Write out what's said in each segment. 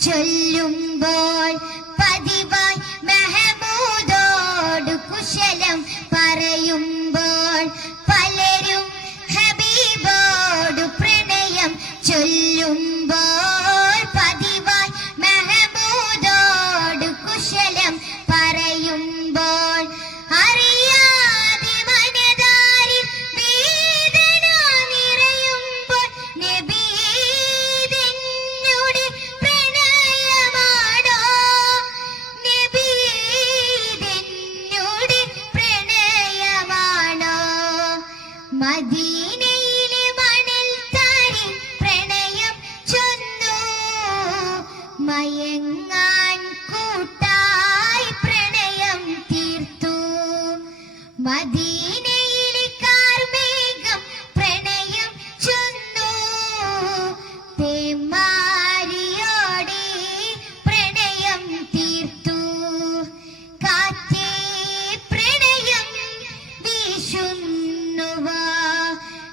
ചൊല്ലുമ്പോൾ പതിവായി മെഹമൂദോട് കുശലം മദീനയിലെ മണൽ താരി പ്രണയം ചൊന്നു. മയങ്ങാൻ കൂട്ടായി പ്രണയം തീർത്തു. മദീനയിലെ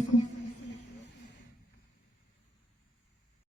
പ്രണയം തീർത്തു അസ്സലാമു അലൈക്കും